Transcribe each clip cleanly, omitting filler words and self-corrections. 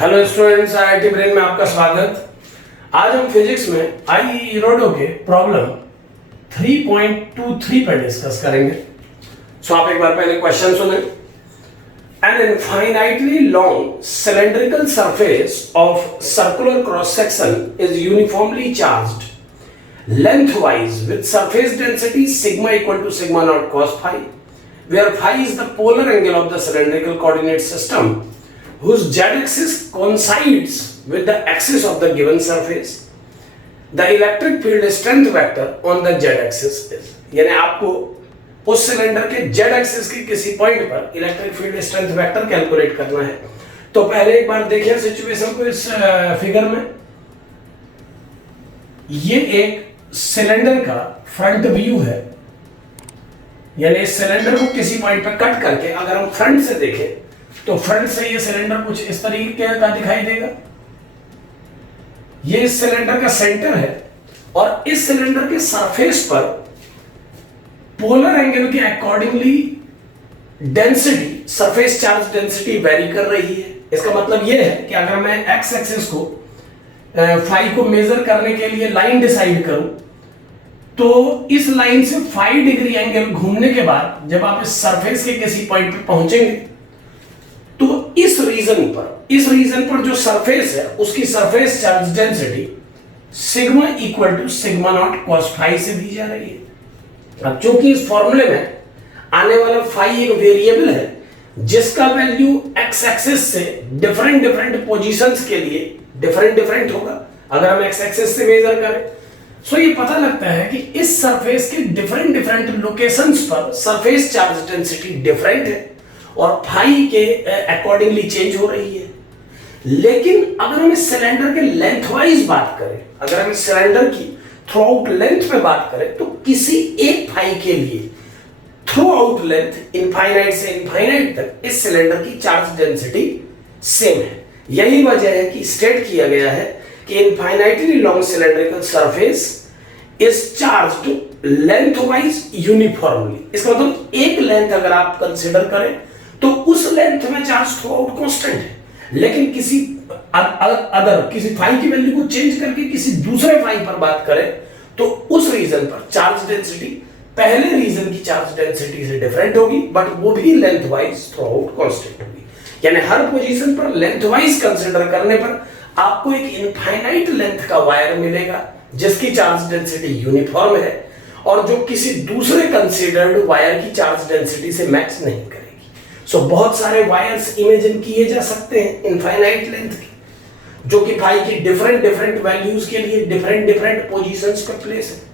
Hello students, IIT brain में आपका स्वागत। आज हम फिजिक्स में आई रोडो के प्रॉब्लम 3.23 पर डिस्कस करेंगे। सो आप एक बार पहले क्वेश्चन सुने। An infinitely long cylindrical surface of circular cross section is uniformly charged lengthwise with surface density sigma equal to sigma naught cos phi, where phi is the polar angle of the cylindrical coordinate system whose z-axis coincides with the axis of the given surface. The electric field strength vector on the z-axis is, यानी आपको उस cylinder के z-axis के किसी point पर electric field strength vector calculate करना है। तो पहले एक बार देखिए सिचुएशन को इस फिगर में। ये एक सिलेंडर का फ्रंट व्यू है, यानी इस सिलेंडर को किसी पॉइंट पर कट करके अगर हम फ्रंट से देखें तो फ्रंट से ये सिलेंडर कुछ इस तरीके का दिखाई देगा। ये इस सिलेंडर का सेंटर है और इस सिलेंडर के सरफेस पर पोलर एंगल के accordingly density, surface charge density very कर रही है। इसका मतलब ये है कि अगर मैं एक्स एक्सिस को फाई को मेजर करने के लिए लाइन डिसाइड करूं तो इस लाइन से 5 डिग्री एंगल घूमने के बाद जब आप इस सरफेस के किसी पॉइंट पर पहुंचेंगे तो इस रीजन पर जो सरफेस है उसकी surface charge density sigma equal to sigma not cos phi से दी जा रही है। अब चूंकि इस फॉर्मूले में आने वाला फाई एक वेरिएबल है जिसका वैल्यू एक्स एक्सिस से डिफरेंट पोजीशंस के लिए डिफरेंट होगा अगर हम एक्स एक्सिस से मेजर करें। सो ये पता लगता है कि इस सरफेस के डिफरेंट लोकेशंस पर सरफेस चार्ज डेंसिटी डिफरेंट है और फाई के अकॉर्डिंगली चेंज हो रही है। लेकिन अगर हम इस सिलेंडर के लेंथ वाइज बात करें, अगर हम इस सिलेंडर की थ्रू आउट लेंथ में बात करें तो किसी एक फाई के लिए थ्रू आउट लेंथ इनफाइनाइट से इनफाइनाइट तक इस सिलेंडर की चार्ज डेंसिटी सेम है। यही वजह है कि स्टेट किया गया है कि infinitely long cylindrical surface is charged length wise uniformly. इसका मतलब एक लेंथ अगर आप कंसीडर करें तो उस लेंथ में चार्ज थ्रू आउट कांस्टेंट है, लेकिन किसी किसी फाई की वैल्यू को चेंज करके किसी दूसरे फाई पर बात करें तो उस रीजन पर चार्ज डेंसिटी पहले रीजन की चार्ज डेंसिटी से डिफरेंट होगी, बट वो भी length wise through out constant होगी। यानी हर पोजीशन पर लेंथ वाइज कंसीडर करने पर आपको एक इनफाइनाइट लेंथ का वायर मिलेगा जिसकी चार्ज डेंसिटी यूनिफॉर्म है और जो किसी दूसरे कंसीडर्ड वायर की चार्ज डेंसिटी से मैच नहीं करेगी। सो बहुत सारे वायर्स इमेजिन किए जा सकते हैं इनफाइनाइट लेंथ के, जो कि फाई की डिफरेंट वैल्यूज के लिए डिफरेंट पोजीशंस पर प्लेस है।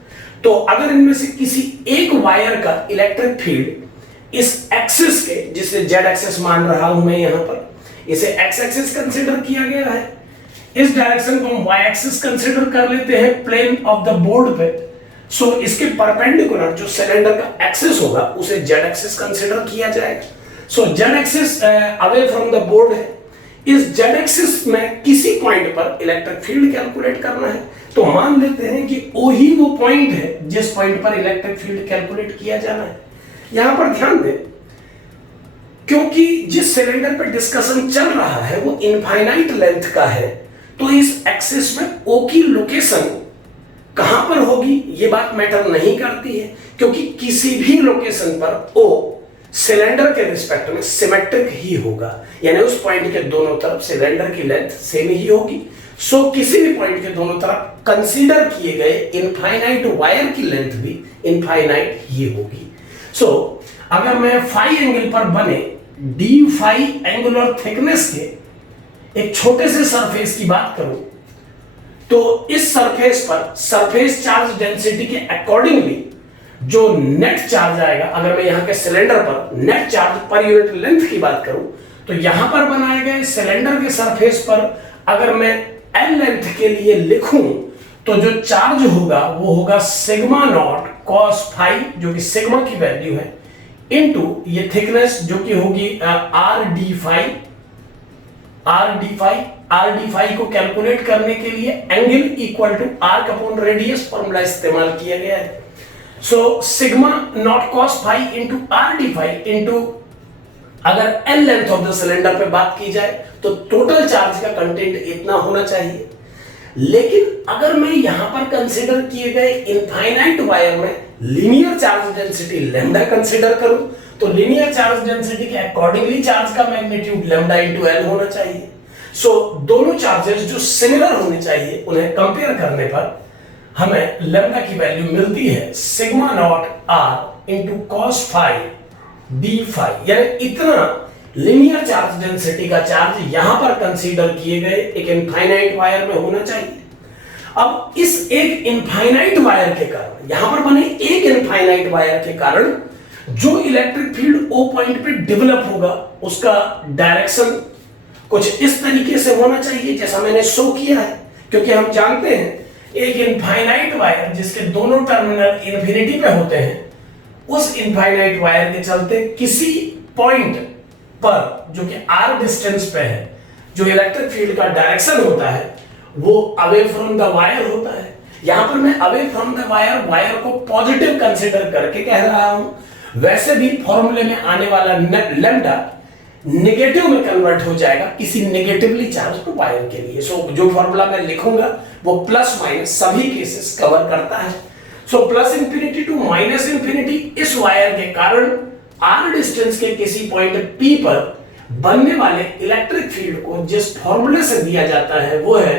तो अगर इनमें से किसी एक वायर का इलेक्ट्रिक फील्ड इस एक्सिस के, जिसे जेड एक्सिस मान रहा हूं मैं यहां पर, इसे एक्स एक्सिस कंसीडर किया गया है, इस डायरेक्शन को हम वाई एक्सिस कंसीडर कर लेते हैं प्लेन ऑफ द बोर्ड पे। सो इसके परपेंडिकुलर जो सिलेंडर का एक्सिस होगा उसे जेड एक्सिस कंसीडर किया जाएगा। So Z axis away from the board है। इस जेड एक्सिस में किसी पॉइंट पर इलेक्ट्रिक फील्ड कैलकुलेट करना है तो मान लेते हैं कि ओ ही वो पॉइंट है जिस पॉइंट पर इलेक्ट्रिक फील्ड कैलकुलेट किया जाना है। यहां पर ध्यान दें, क्योंकि जिस सिलेंडर पर डिस्कशन चल रहा है वो इनफाइनाइट लेंथ का है, तो इस एक्सिस में ओ की लोकेशन कहां पर होगी ये बात मैटर नहीं करती है, क्योंकि किसी भी लोकेशन पर ओ सिलेंडर के रिस्पेक्ट में सिमेट्रिक ही होगा, यानी उस पॉइंट के दोनों तरफ सिलेंडर की लेंथ सेम ही होगी। सो किसी भी पॉइंट के दोनों तरफ कंसीडर किए गए इनफाइनाइट वायर की लेंथ भी इनफाइनाइट ही होगी। सो अगर मैं फाई एंगल पर बने डी फाई एंगुलर थिकनेस के एक छोटे से सरफेस की बात करूं तो इस सरफेस पर सरफेस चार्ज डेंसिटी के अकॉर्डिंगली जो नेट चार्ज आएगा, अगर मैं यहां के सिलेंडर पर net charge per unit length की बात करूं तो यहां पर बनाए गए सिलेंडर के सरफेस पर अगर मैं एल लेंथ के लिए लिखूं तो जो चार्ज होगा वो होगा सिग्मा नॉट कॉस फाई, जो कि सिग्मा की वैल्यू है, इनटू ये थिकनेस जो कि होगी आर डी फाई को कैलकुलेट करने के लिए angle equal to arc upon radius formula इस्तेमाल किया गया है। So sigma not cos phi into r d phi into अगर L length of the cylinder पे बात की जाए तो टोटल चार्ज का कंटेंट इतना होना चाहिए। लेकिन अगर मैं यहां पर कंसीडर किए गए इनफाइनाइट वायर में linear charge density lambda consider करूं तो लीनियर चार्ज डेंसिटी के अकॉर्डिंगली चार्ज का मैग्नीट्यूड लैम्डा इनटू L होना चाहिए। सो दोनों चार्जेस जो सिमिलर होने चाहिए उन्हें कंपेयर करने पर हमें लैम्डा की वैल्यू मिलती है sigma not r into cos phi d phi. यानी इतना लीनियर चार्ज डेंसिटी का चार्ज यहां पर कंसीडर किए गए एक इनफाइनाइट वायर में होना चाहिए। अब इस एक इनफाइनाइट वायर के कारण, यहां पर बने एक इनफाइनाइट वायर के कारण जो इलेक्ट्रिक फील्ड O पॉइंट पे डेवलप होगा उसका डायरेक्शन कुछ इस तरीके से होना चाहिए जैसा मैंने शो किया है। क्योंकि हम जानते हैं एक इनफाइनाइट वायर जिसके दोनों टर्मिनल इंफिनिटी पे होते हैं, उस इनफाइनाइट वायर के चलते किसी पॉइंट पर जो कि r डिस्टेंस पे है, जो इलेक्ट्रिक फील्ड का डायरेक्शन होता है वो अवे फ्रॉम द वायर होता है। यहां पर मैं अवे फ्रॉम द वायर को पॉजिटिव कंसीडर करके कह रहा हूं। वैसे भी फॉर्मूले में आने वाला लैम्डा नेगेटिव में कन्वर्ट हो जाएगा किसी नेगेटिवली चार्ज वायर के लिए। सो जो फॉर्मूला मैं लिखूंगा वो प्लस माइनस सभी केसेस कवर करता है। So plus infinity to minus infinity इस वायर के कारण r डिस्टेंस के किसी पॉइंट P पर बनने वाले इलेक्ट्रिक फील्ड को जिस फॉर्मूले से दिया जाता है वो है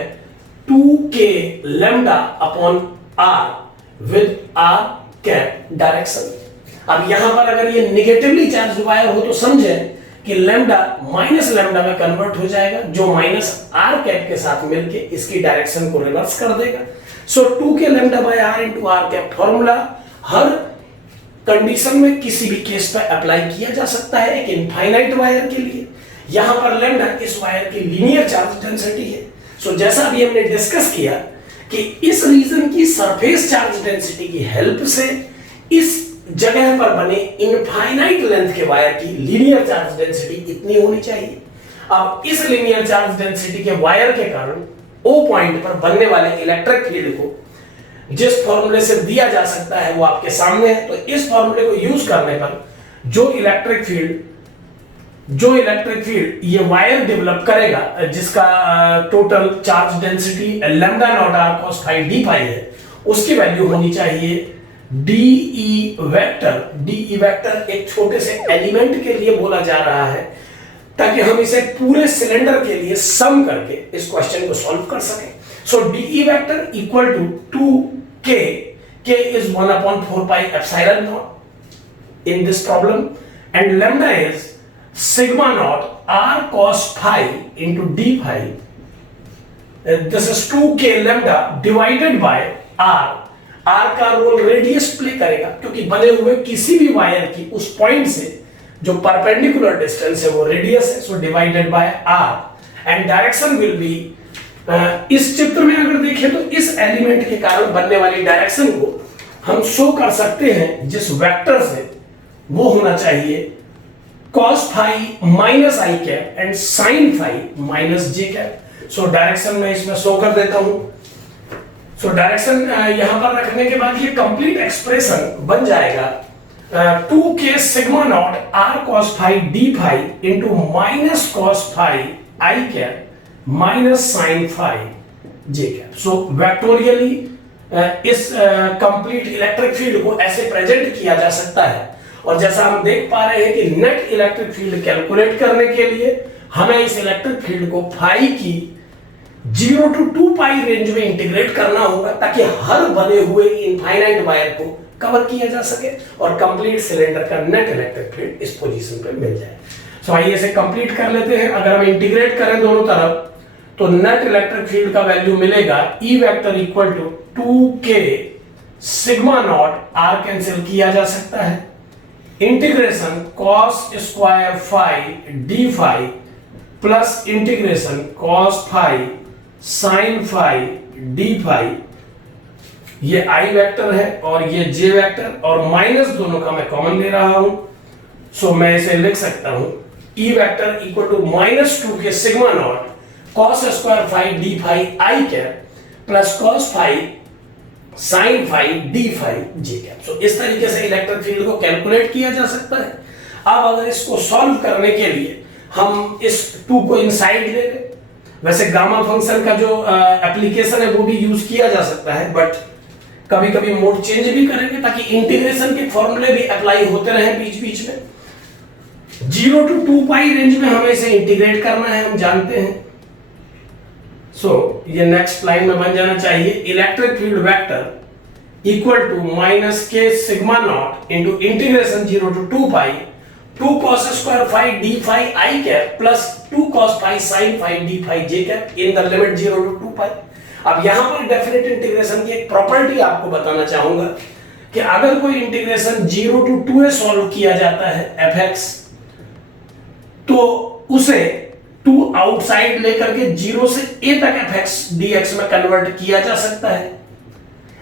2k lambda upon r with r cap direction. अब यहां पर अगर ये नेगेटिवली चार्ज वायर हो तो समझे कि लैम्डा माइनस लैम्डा में कन्वर्ट हो जाएगा, जो माइनस r कैप के साथ मिलके इसकी डायरेक्शन को रिवर्स कर देगा। सो 2k lambda by r into r cap formula her condition में किसी भी केस पर अप्लाई किया जा सकता है एक इनफाइनाइट वायर के लिए। यहां पर लैम्डा इस वायर की लीनियर चार्ज डेंसिटी है। सो जैसा अभी हमने डिस्कस किया कि इस रीजन की सरफेस चार्ज डेंसिटी की हेल्प से इस जगह पर बने इनफाइनाइट लेंथ के वायर की लीनियर चार्ज डेंसिटी इतनी होनी चाहिए। अब इस लीनियर चार्ज डेंसिटी के वायर के कारण O पॉइंट पर बनने वाले इलेक्ट्रिक फील्ड को जिस फॉर्मूले से दिया जा सकता है वो आपके सामने है। तो इस फॉर्मूले को यूज करने पर जो इलेक्ट्रिक फील्ड ये वायर डेवलप करेगा जिसका total charge density lambda naught r cos phi d phi है, उसकी वैल्यू होनी चाहिए dE वेक्टर एक छोटे से एलिमेंट के लिए बोला जा रहा है ताकि हम इसे पूरे सिलेंडर के लिए सम करके इस क्वेश्चन को सॉल्व कर सकें। So dE vector equal to 2k, k is 1 upon 4 pi epsilon naught in this problem and lambda is sigma naught r cos phi into d phi. This is 2k lambda divided by r. r का role radius play करेगा क्योंकि बने हुए किसी भी wire की उस point से जो परपेंडिकुलर डिस्टेंस है वो रेडियस है। So divided by r and direction will be, इस चित्र में अगर देखें तो इस एलिमेंट के कारण बनने वाली डायरेक्शन को हम शो कर सकते हैं जिस वेक्टर से, वो होना चाहिए cos phi minus i cap and sin phi minus j cap। So direction मैं इसमें शो कर देता हूं। सो डायरेक्शन यहां पर रखने के बाद ये कंप्लीट एक्सप्रेशन बन जाएगा 2k sigma not r cos phi d phi into minus cos phi i cap minus sin phi j cap। So vectorially इस कंप्लीट इलेक्ट्रिक फील्ड को ऐसे प्रेजेंट किया जा सकता है। और जैसा हम देख पा रहे हैं कि नेट इलेक्ट्रिक फील्ड कैलकुलेट करने के लिए हमें इस इलेक्ट्रिक फील्ड को फाई की 0 to 2 पाई रेंज में इंटीग्रेट करना होगा ताकि हर बने हुए इनफाइनाइट वायर को कवर किया जा सके और कंप्लीट सिलेंडर का नेट इलेक्ट्रिक फील्ड इस पोजीशन पे मिल जाए। सो आइए इसे कंप्लीट कर लेते हैं। अगर हम इंटीग्रेट करें दोनों तरफ तो नेट इलेक्ट्रिक फील्ड का वैल्यू मिलेगा E vector equal to 2k sigma not r cancel किया जा सकता है integration cos square phi d phi plus integration cos phi sin phi d phi। ये I वेक्टर है और ये J वेक्टर और माइनस दोनों का मैं कॉमन ले रहा हूं। सो मैं इसे लिख सकता हूं E vector equal to -2k sigma naught cos square phi d phi I cap plus cos phi sin phi d phi j cap. So इस तरीके से इलेक्ट्रिक फील्ड को कैलकुलेट किया जा सकता है। अब अगर इसको सॉल्व करने के लिए हम इस 2 को इनसाइड ले लें, वैसे गामा फंक्शन का जो एप्लीकेशन है वो भी यूज किया जा सकता है, बट कभी कभी मोड चेंज भी करेंगे ताकि इंटीग्रेशन के फॉर्मूले भी अप्लाई होते रहे बीच बीच में। 0 to 2 पाई रेंज में हमें इसे इंटीग्रेट करना है, हम जानते हैं। ये नेक्स्ट लाइन में बन जाना चाहिए, electric field vector equal to minus K sigma naught into integration 0 to 2 pi 2 cos square phi D phi I cap plus 2 cos phi sine phi D phi J cap in the limit 0 to 2 pi. अब यहां पर definite integration की एक property आपको बताना चाहूंगा कि अगर कोई इंटीग्रेशन 0 to 2a सॉल्व किया जाता है fx, तो उसे 2 आउटसाइड लेकर के 0 से a तक fx dx में कन्वर्ट किया जा सकता है।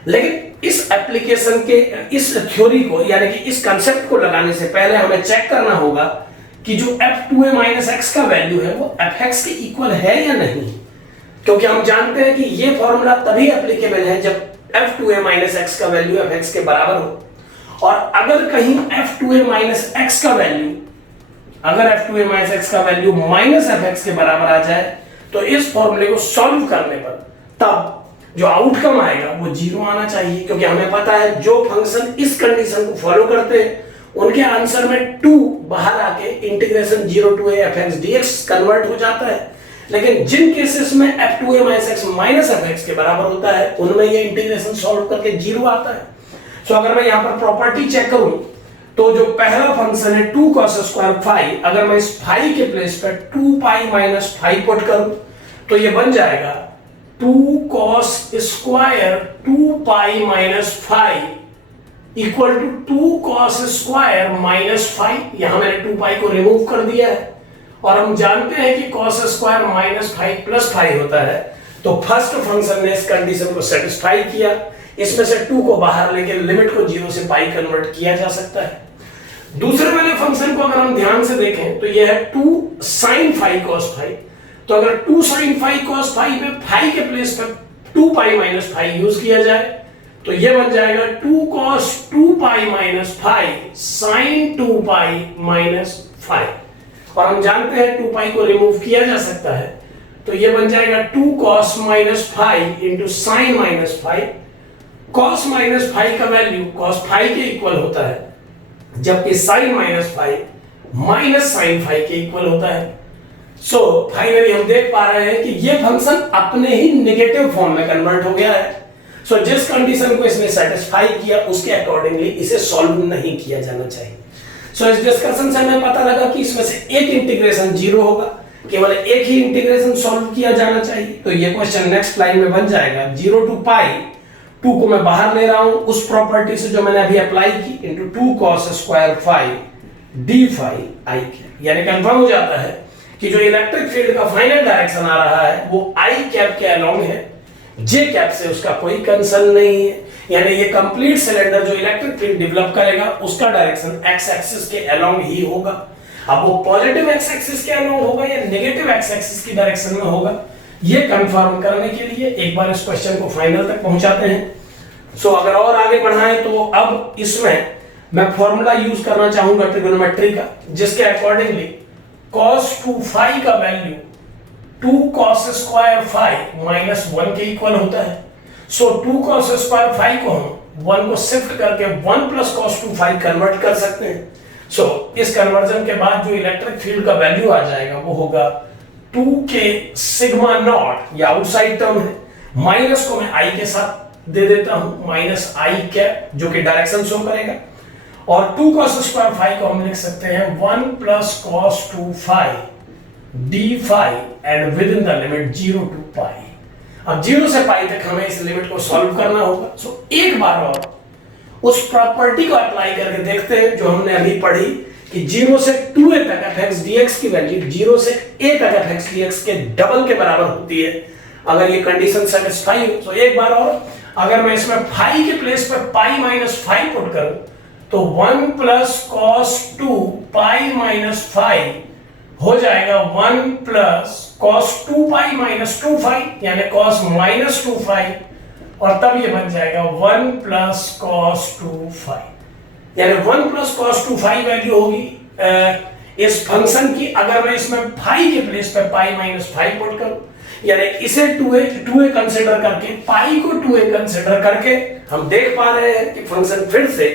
लेकिन इस एप्लीकेशन के इस थ्योरी को यानी कि इस कंसेप्ट को लगाने से पहले हमें चेक करना होगा कि जो f2a माइनस x का वैल्यू है वो fx के इक्वल है या नहीं, क्योंकि हम जानते हैं कि ये फॉर्मूला तभी एप्लीकेबल है जब f2a माइनस x का वैल्यू fx के बराबर हो। और अगर कहीं f2a माइनस x का वैल्यू माइनस fx के बराबर आ जाए तो इस फॉर्मूले को सॉल्व करने पर तब जो आउटकम आएगा वो 0 आना चाहिए, क्योंकि हमें पता है जो फंक्शन इस कंडीशन को फॉलो करते हैं उनके आंसर में 2 बाहर आके integration 0 to a fx dx convert हो जाता है। लेकिन जिन केसेस में f2a minus x minus fx के बराबर होता है उनमें ये इंटीग्रेशन सॉल्व करके 0 आता है। सो अगर मैं यहां पर प्रॉपर्टी चेक करूं तो जो पहला फंक्शन है 2 cos स्क्वायर फाई, अगर मैं इस फाई के प्लेस पर 2 पाई माइनस फाई पुट करूं तो ये बन जाएगा 2 cos square 2 pi minus phi equal to 2 cos square minus phi. यहां मैंने 2 पाई को रिमूव कर दिया है और हम जानते हैं कि cos square minus phi plus phi होता है। तो फर्स्ट फंक्शन ने इस कंडीशन को सेटिस्फाई किया, इसमें से 2 को बाहर लेके लिमिट को 0 से पाई कन्वर्ट किया जा सकता है। दूसरे वाले फंक्शन को अगर हम ध्यान से देखें तो यह है 2 sin फाई cos फाई। तो अगर 2 sin फाई cos फाई में फाई के प्लेस पर 2 पाई माइनस फाई यूज किया जाए तो यह बन जाएगा 2 cos 2 pi minus phi sin 2 pi minus phi. और हम जानते हैं 2 पाई को रिमूव किया जा सकता है, तो यह बन जाएगा 2 cos minus phi into sine minus phi. cos minus phi का वैल्यू cos फाई के इक्वल होता है, जबकि sin minus phi minus sine phi के इक्वल होता है। सो फाइनली हम देख पा रहे हैं कि ये फंक्शन अपने ही नेगेटिव फॉर्म में कन्वर्ट हो गया है। सो जिस कंडीशन को इसने सेटिस्फाई किया उसके अकॉर्डिंगली इसे सॉल्व नहीं किया जाना चाहिए। सो इस डिस्कशन से हमें पता लगा कि इसमें से एक इंटीग्रेशन 0 होगा, केवल एक ही इंटीग्रेशन सॉल्व किया जाना चाहिए। तो ये क्वेश्चन नेक्स्ट लाइन में बन जाएगा 0 to पाई 2 को मैं बाहर ले रहा हूं उस प्रॉपर्टी से जो मैंने अभी अप्लाई की into 2 cos square phi D phi I cap. यानी कंफर्म हो जाता है कि जो इलेक्ट्रिक फील्ड का फाइनल डायरेक्शन आ रहा है वो आई कैप के अलोंग है, जे कैप से उसका कोई कंसर्न नहीं है। यानी ये कंप्लीट सिलेंडर जो इलेक्ट्रिक फील्ड डेवलप करेगा उसका डायरेक्शन एक्स एक्सिस के अलोंग ही होगा। अब वो पॉजिटिव एक्स एक्सिस के अलोंग होगा या नेगेटिव एक्स एक्सिस की डायरेक्शन में होगा, ये कंफर्म करने के लिए एक बार इस क्वेश्चन को फाइनल तक पहुंचाते हैं। सो अगर और आगे बढ़ाएं तो अब इसमें मैं फॉर्मूला यूज करना चाहूंगा ट्रिगोनोमेट्री का, जिसके अकॉर्डिंगली cos 2 फाई का value 2 cos square phi minus 1 के इक्वल होता है। सो 2 cos स्क्वायर फाई को हम 1 को शिफ्ट करके 1 प्लस cos 2 फाई कन्वर्ट कर सकते हैं। सो इस कन्वर्जन के बाद जो इलेक्ट्रिक फील्ड का वैल्यू आ जाएगा वो होगा 2 के सिग्मा नॉट, या आउटसाइड टर्म है, माइनस को मैं आई के साथ दे देता हूं माइनस आई कैप जो कि डायरेक्शन शो करेगा, और 2 cos स्क्वायर फाई को हम लिख सकते हैं 1 plus cos 2 phi D phi and within the limit 0 to pi. अब 0 से पाई तक हमें इस लिमिट को सॉल्व करना होगा। सो एक बार और उस प्रॉपर्टी को अप्लाई करके देखते हैं जो हमने अभी पढ़ी कि 0 से 2a तक fx dx की वैल्यू 0 से a तक fx dx के डबल के बराबर होती है अगर ये कंडीशन सेटिस्फाई हो। तो एक बार और अगर मैं इसमें फाई के प्लेस पर पाई माइनस फाई पुट करूं तो 1 plus cos 2 pi minus phi हो जाएगा 1 plus cos 2 pi minus 2 phi यानी cos माइनस 2 फाई, और तब ये बन जाएगा 1 प्लस cos 2 फाई, यानी 1 प्लस cos 2 फाई वैल्यू होगी इस फंक्शन की अगर मैं इसमें फाई के प्लेस पे पाई माइनस फाई पुट करूं, यानी इसे 2a कंसीडर करके पाई को 2a कंसीडर करके हम देख पा रहे हैं कि फंक्शन फिर से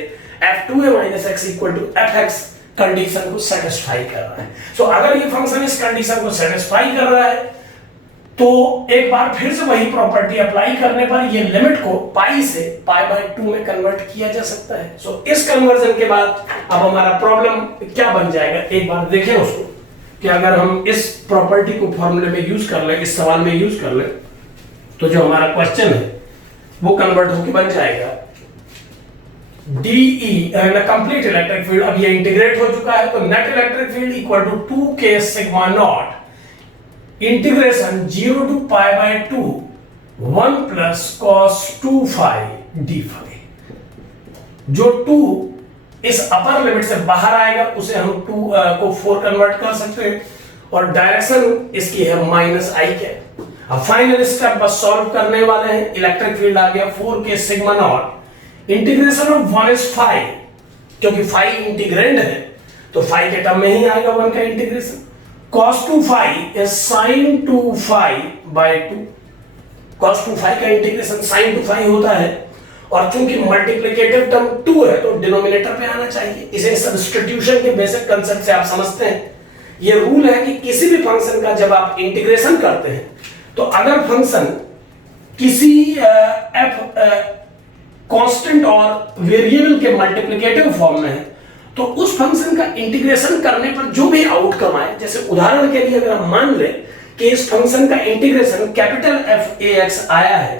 f2a minus x equal to fx condition को सेटिस्फाई कर रहा है। सो अगर ये फंक्शन इस कंडीशन को सेटिस्फाई कर रहा है तो एक बार फिर से वही प्रॉपर्टी अप्लाई करने पर ये लिमिट को पाई से पाई बाय 2 में कन्वर्ट किया जा सकता है। सो इस कन्वर्जन के बाद अब हमारा प्रॉब्लम क्या बन जाएगा, एक बार देखें उसको कि अगर हम इस प्रॉपर्टी को फॉर्मूले में यूज कर लें, इस सवाल में यूज कर लें, तो जो हमारा क्वेश्चन है वो कन्वर्ट होकर बन जाएगा DE कंप्लीट इलेक्ट्रिक फील्ड। अब ये इंटीग्रेट हो चुका है तो net electric field equal to 2k sigma not integration 0 to pi by 2 1 plus cos 2 phi d phi. जो 2 इस अपर लिमिट से बाहर आएगा उसे हम 2 को 4 कन्वर्ट कर सकते हैं और डायरेक्शन इसकी है माइनस आई के। अब फाइनल स्टेप बस सॉल्व करने वाले हैं। इलेक्ट्रिक फील्ड आ गया 4k sigma not integration of 1 is phi, क्योंकि फाई इंटीग्रेंड है तो फाई के टर्म में ही आएगा 1 का integration. cos 2 phi is sin 2 phi by 2। cos 2 phi का इंटीग्रेशन sin 2 phi होता है और चूंकि मल्टीप्लिकेटिव टर्म 2 है तो डिनोमिनेटर पे आना चाहिए। इसे सब्स्टिट्यूशन के बेसिक कांसेप्ट से आप समझते हैं। ये रूल है कि किसी भी फंक्शन का जब आप इंटीग्रेशन करते हैं तो अगर फंक्शन किसी f कांस्टेंट और वेरिएबल के मल्टीप्लिकेटिव फॉर्म में है तो उस फंक्शन का इंटीग्रेशन करने पर जो भी आउटकम आए, जैसे उदाहरण के लिए अगर हम मान लें कि इस फंक्शन का इंटीग्रेशन कैपिटल f(ax) आया है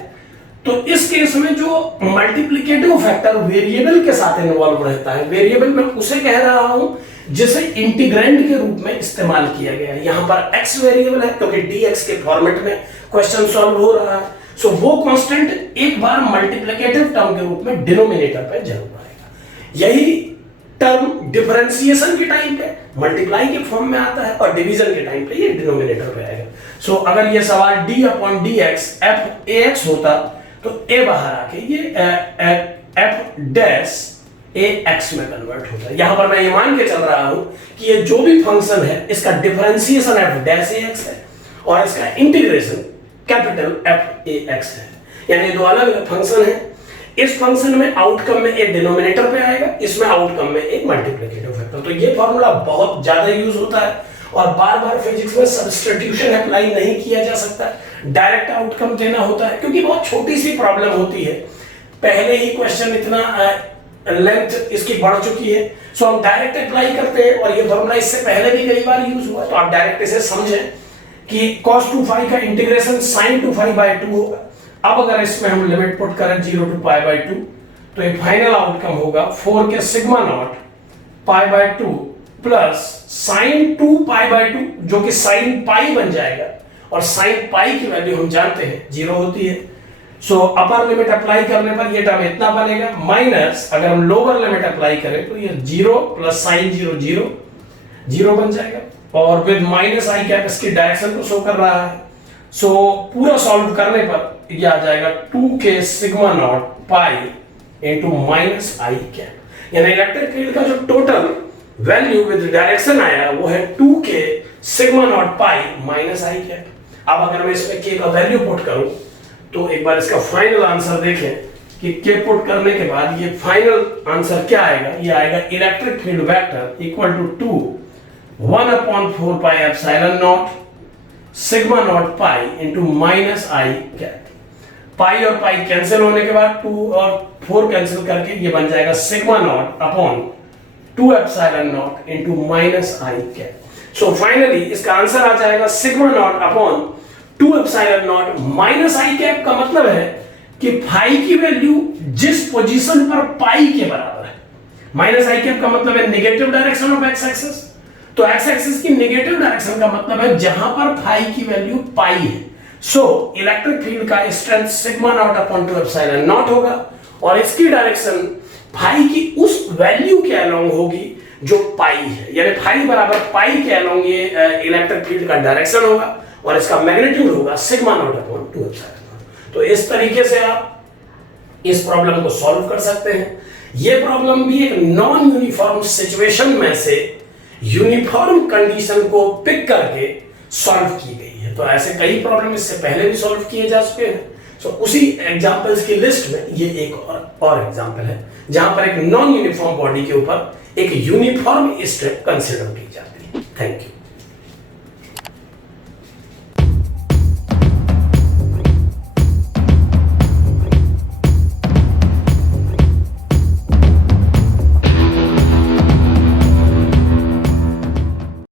तो इस केस में जो मल्टीप्लिकेटिव फैक्टर वेरिएबल के साथ इन्वॉल्व रहता है, वेरिएबल में उसे कह रहा हूं जिसे इंटीग्रैंड के रूप में इस्तेमाल किया गया है। यहां पर x वेरिएबल है क्योंकि dx के फॉर्मेट में क्वेश्चन सॉल्व हो रहा है। सो वो कांस्टेंट एक बार मल्टीप्लिकेटिव टर्म के रूप में डिनोमिनेटर पे जरूर आएगा। यही टर्म डिफरेंशिएशन के टाइम पे मल्टीप्लाई के फॉर्म में आता है और डिवीजन के टाइम पे ये डिनोमिनेटर पे आएगा। सो अगर ये सवाल d/dx f(ax) होता तो a बाहर आके ये f'(ax) में कन्वर्ट होता है। यहां पर मैं ये मान के चल रहा हूं कि ये जो भी फंक्शन है इसका डिफरेंशिएशन f'(ax) है और इसका इंटीग्रेशन कैपिटल f(ax) है, यानी दो अलग अलग फंक्शन है। इस फंक्शन में आउटकम में एक डिनोमिनेटर पे आएगा, इसमें आउटकम में एक मल्टीप्लिकेटिव फैक्टर। तो ये फॉर्मूला बहुत ज्यादा यूज होता है और बार बार फिजिक्स में सब्स्टिट्यूशन अप्लाई नहीं किया जा सकता, डायरेक्ट आउटकम देना होता है क्योंकि बहुत छोटी सी प्रॉब्लम होती है। पहले ही क्वेश्चन इतना लेंथ इसकी बढ़ चुकी है, सो हम डायरेक्ट अप्लाई करते हैं और ये फॉर्मूला इससे पहले भी कई बार यूज हुआ। तो आप डायरेक्ट इसे समझें कि cos 2 phi का इंटीग्रेशन sin 2 phi by 2 होगा। अब अगर इसमें हम लिमिट पुट करें 0 टू पाई बाय 2 तो ये फाइनल आउटकम होगा 4 के sigma naught pi by 2 plus sin 2 pi by 2 जो कि sin पाई बन जाएगा और sin पाई की वैल्यू हम जानते हैं 0 होती है। सो अपर लिमिट अप्लाई करने पर ये टर्म इतना बनेगा माइनस अगर हम लोअर लिमिट अप्लाई करें तो ये 0 प्लस sin 0 0 0 बन जाएगा और विद माइनस आई कैप इसकी डायरेक्शन को शो कर रहा है। सो पूरा सॉल्व करने पर ये आ जाएगा 2k sigma naught pi into minus I cap, यानी इलेक्ट्रिक फील्ड का जो टोटल वैल्यू विद डायरेक्शन आया वो है 2k sigma naught pi minus I cap. अब अगर मैं इसमें k का वैल्यू पुट करूं तो एक बार इसका फाइनल आंसर देखें कि k पुट करने के बाद ये फाइनल आंसर क्या आएगा। ये आएगा electric field vector equal to 2 1/4 pi epsilon naught sigma naught pi into minus I cap. Pi और पाई कैंसिल होने के बाद 2 और 4 कैंसिल करके ये बन जाएगा sigma not upon 2 epsilon not into minus I cap. So finally इसका आंसर आ जाएगा sigma not upon 2 epsilon not minus I cap. का मतलब है कि फाई की वैल्यू जिस पोजीशन पर पाई के बराबर है, माइनस आई कैप का मतलब है negative direction of x axis, तो एक्स एक्सिस की नेगेटिव डायरेक्शन का मतलब है जहां पर फाई की वैल्यू पाई है। सो इलेक्ट्रिक फील्ड का strength sigma not upon 2 epsilon not होगा और इसकी डायरेक्शन फाई की उस वैल्यू के अलोंग होगी जो पाई है, यानी फाई बराबर पाई के अलोंग ये इलेक्ट्रिक फील्ड का डायरेक्शन होगा और इसका मैग्नीट्यूड होगा sigma not upon 2 epsilon not. तो इस तरीके से आप इस प्रॉब्लम को सॉल्व कर सकते हैं। ये प्रॉब्लम भी एक नॉन यूनिफॉर्म सिचुएशन में से यूनिफॉर्म कंडीशन को पिक करके सॉल्व की गई है। तो ऐसे कई प्रॉब्लम इससे पहले भी सॉल्व किए जा चुके हैं। सो उसी एग्जांपल्स की लिस्ट में ये एक और एग्जांपल है जहां पर एक नॉन यूनिफॉर्म बॉडी के ऊपर एक यूनिफॉर्म स्ट्रिप कंसीडर की जाती है। Thank you.